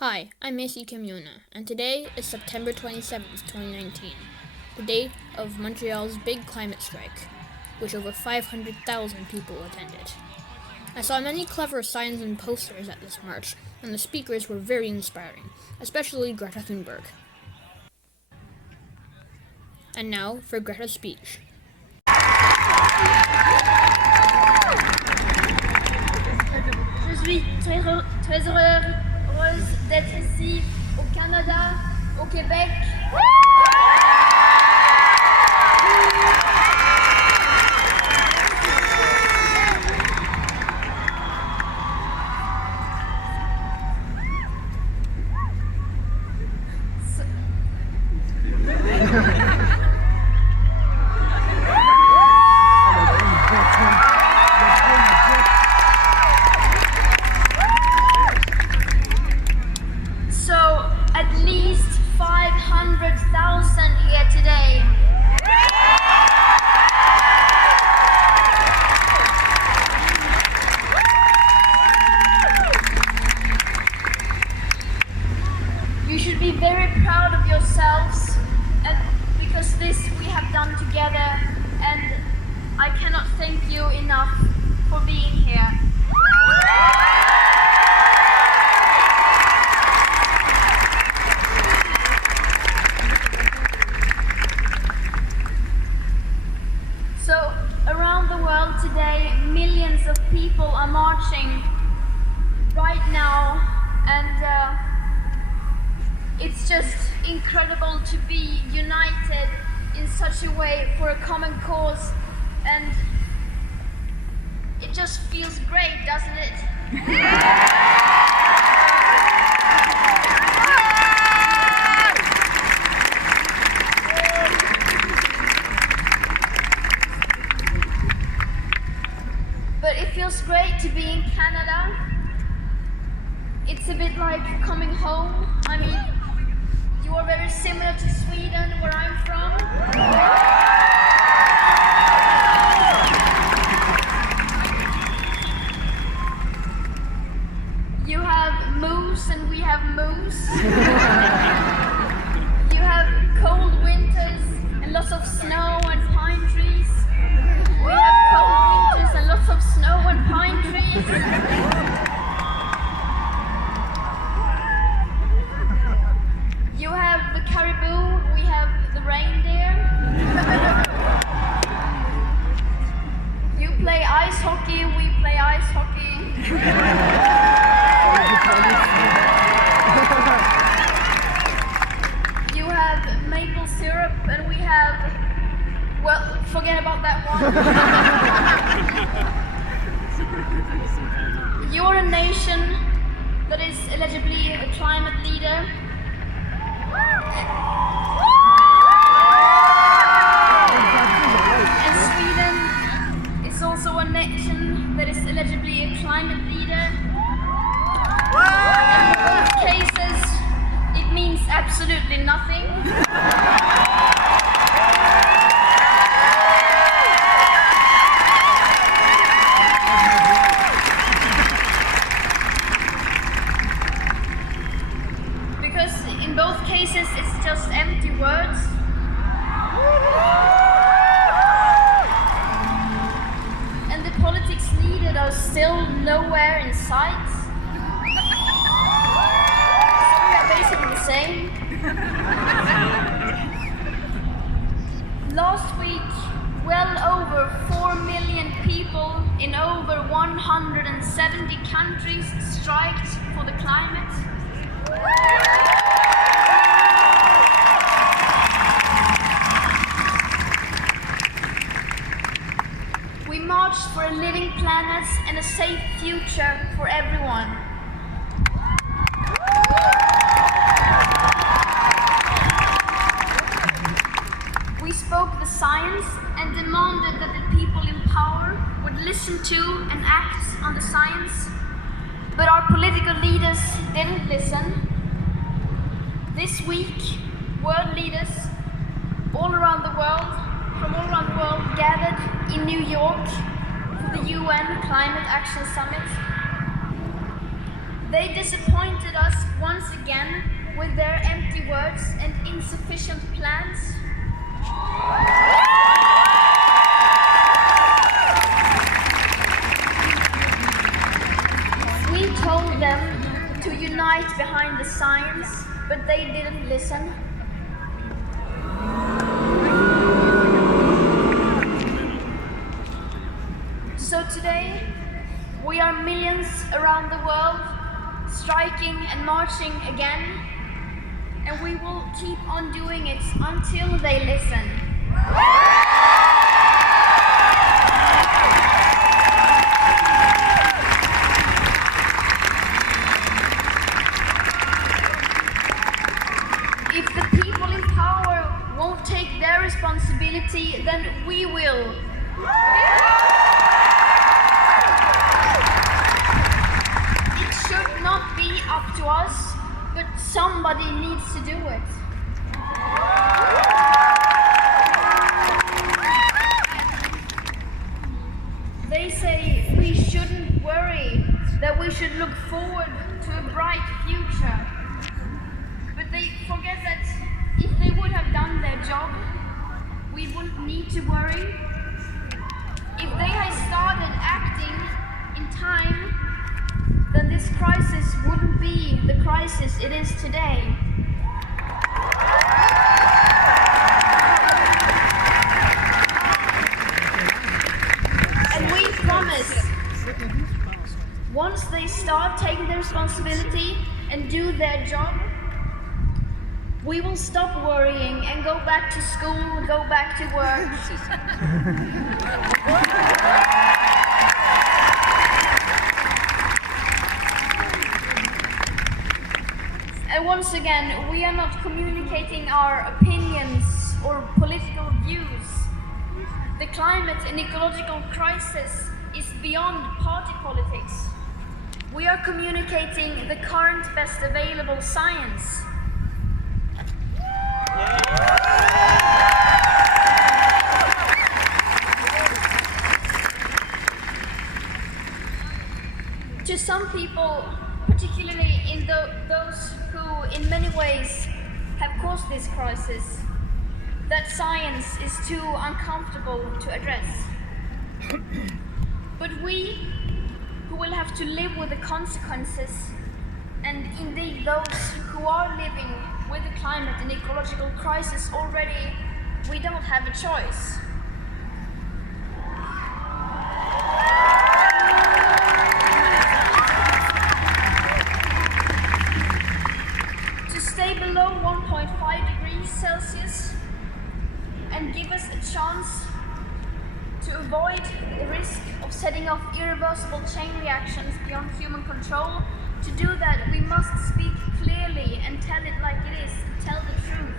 Hi, I'm Macy Kimuna, and today is September 27th, 2019, the date of Montreal's big climate strike, which over 500,000 people attended. I saw many clever signs and posters at this march, and the speakers were very inspiring, especially Greta Thunberg. And now for Greta's speech. Je suis très heureuse d'être ici au Canada, au Québec. So at least 500,000 here today. You should be very proud of yourselves, and because this we have done together, and I cannot thank you enough for being here. So around the world today, millions of people are marching right now, and it's just incredible to be united in such a way for a common cause, and it just feels great, doesn't it? But it feels great to be in Canada. It's a bit like coming home. I mean, you are very similar to Sweden, where I'm from. You have moose and we have moose. You have cold winters and lots of snow and pine trees. We have cold winters and lots of snow and pine trees. You have the caribou, we have the reindeer. You play ice hockey, we play ice hockey. You have maple syrup and we have, well, forget about that one. You're a nation that is eligibly a climate leader. And Sweden is also a nation that is eligibly a climate leader. In both cases, it means absolutely nothing. Because in both cases, it's just empty words. And the politics needed are still nowhere in sight. So we are basically the same. Last week, well over 4 million people in over 170 countries striked for the climate. We marched for a living planet and a safe future for everyone. We spoke the science and demanded that the people in power would listen to and act on the science, but our political leaders didn't listen. This week, world leaders from all around the world gathered in New York for the UN Climate Action Summit. They disappointed us once again with their empty words and insufficient plans? We told them to unite behind the science, but they didn't listen. So today, we are millions around the world, striking and marching again, and we will keep on doing it until they listen. If the people in power won't take their responsibility, then we will. It should not be up to us, but somebody needs to do it. They say we shouldn't worry, that we should look forward to a bright future. But they forget that if they would have done their job, we wouldn't need to worry. If they had started acting in time, then this crisis wouldn't be the crisis it is today. And we promise, once they start taking their responsibility and do their job, we will stop worrying and go back to school, go back to work. And once again, we are not communicating our opinions or political views. The climate and ecological crisis is beyond party politics. We are communicating the current best available science. To some people, particularly in those who in many ways have caused this crisis, that science is too uncomfortable to address. But we, who will have to live with the consequences, and indeed those who are living with the climate and ecological crisis already, we don't have a choice. To stay below 1.5 degrees Celsius and give us a chance to avoid the risk of setting off irreversible chain reactions beyond human control, to do that, we must speak clearly and tell it like it is, tell the truth.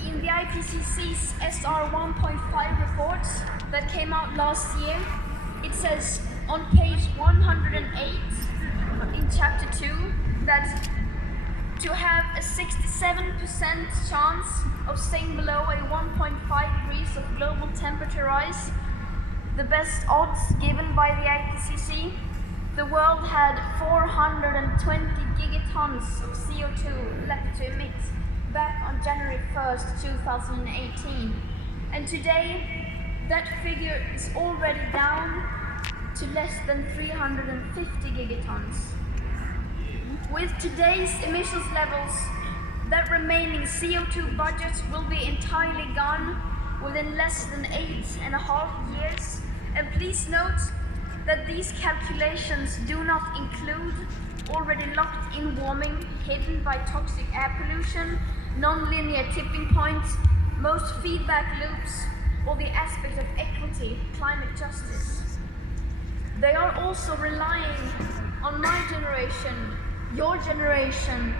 In the IPCC's SR 1.5 report that came out last year, it says on page 108 in chapter 2 that to have a 67% chance of staying below a 1.5 degrees of global temperature rise, the best odds given by the IPCC, the world had 420 gigatons of CO2 left to emit back on January 1st, 2018. And today, that figure is already down to less than 350 gigatons. With today's emissions levels, that remaining CO2 budget will be entirely gone within less than 8.5 years. And please note that these calculations do not include already locked-in warming hidden by toxic air pollution, non-linear tipping points, most feedback loops, or the aspect of equity, climate justice. They are also relying on my generation, your generation,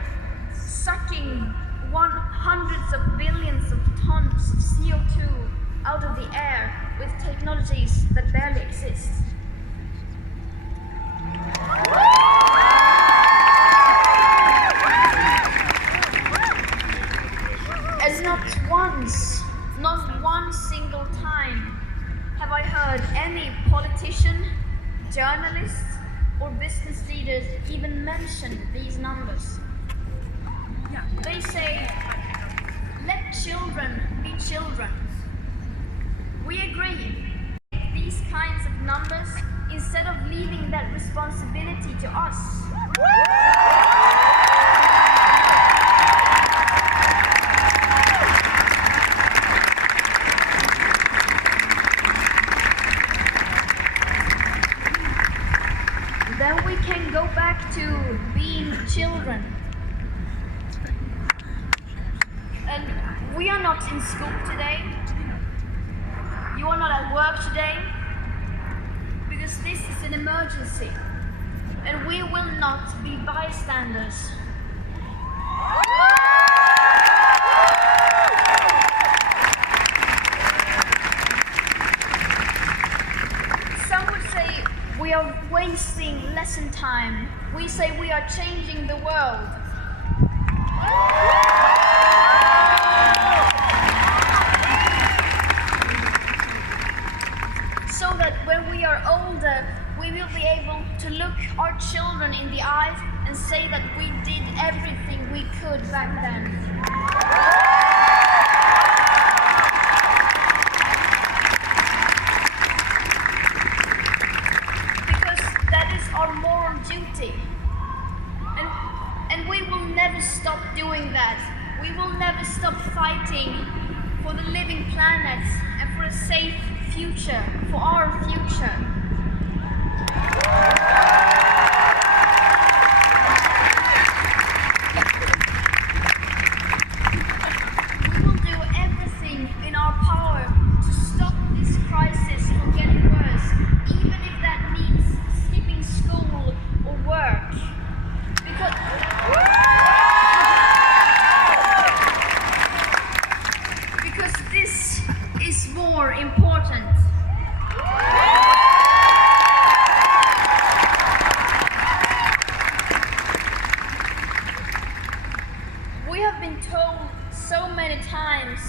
sucking hundreds of billions of tons of CO2 out of the air with technologies that barely exist. As not one once, not one single time, have I heard any politician, journalist, or business leaders even mention these numbers. They say, let children be children. We agree. These kinds of numbers instead of leaving that responsibility to us. Then we can go back to being children. And we are not in school today. You are not at work today. Because this is an emergency. And we will not be bystanders. Some would say we are wasting lesson time. We say we are changing the world. So that when we are older, we will be able to look our children in the eyes and say that we did everything we could back then. Because that is our moral duty. And we will never stop doing that. We will never stop fighting for the living planet and for a safe future, for our future. We will do everything in our power to stop this crisis from getting worse, even if that means skipping school or work. Because this is more important. We have been told so many times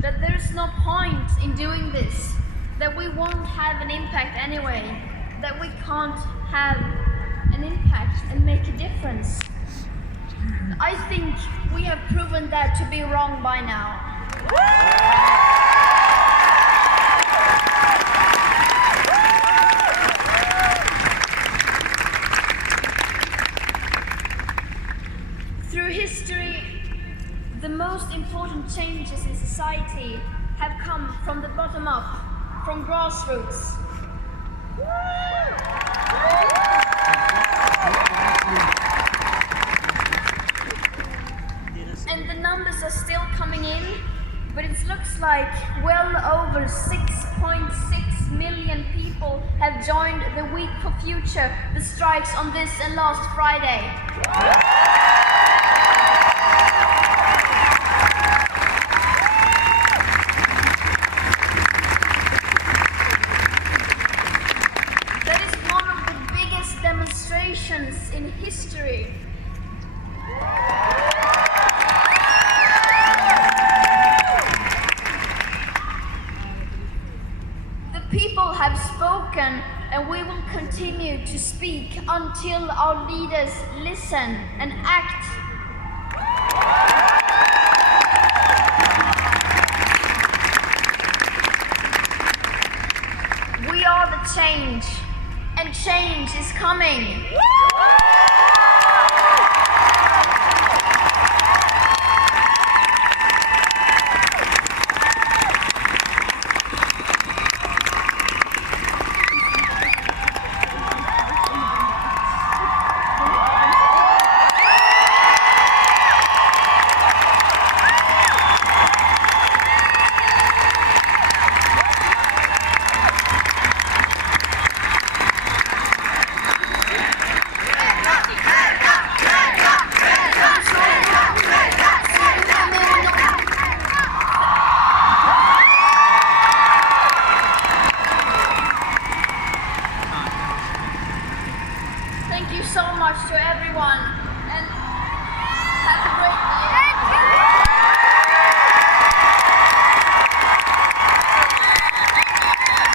that there's no point in doing this, that we won't have an impact anyway, that we can't have an impact and make a difference. I think we have proven that to be wrong by now. Through history, the most important changes in society have come from the bottom up, from grassroots. And the numbers are still coming in, but it looks like well over 6.6 million people have joined the Week for Future, the strikes on this and last Friday. That is one of the biggest demonstrations in history. People have spoken, and we will continue to speak until our leaders listen and act. We are the change, and change is coming.